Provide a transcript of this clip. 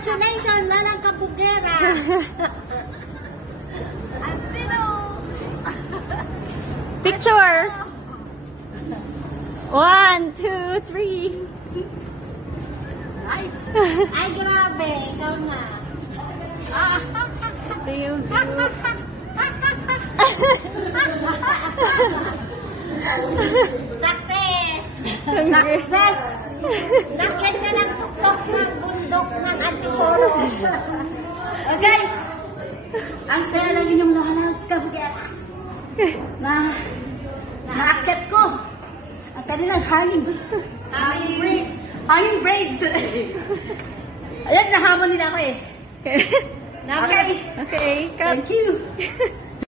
Congratulations, Lalang Kabugera. Picture. 1, 2, 3. Nice. Ay, grabe. Ikaw na. Ito yung view. Success! Success! Nakit na ng tuktok ng bundok ng Antipolo. Guys, ang saya lang inyong Lalang Kabugera. Na-accept ko ang kanilang hanging braids. Hanging braids. Ayan, nahamon nila ako eh. Okay. Okay. Thank you.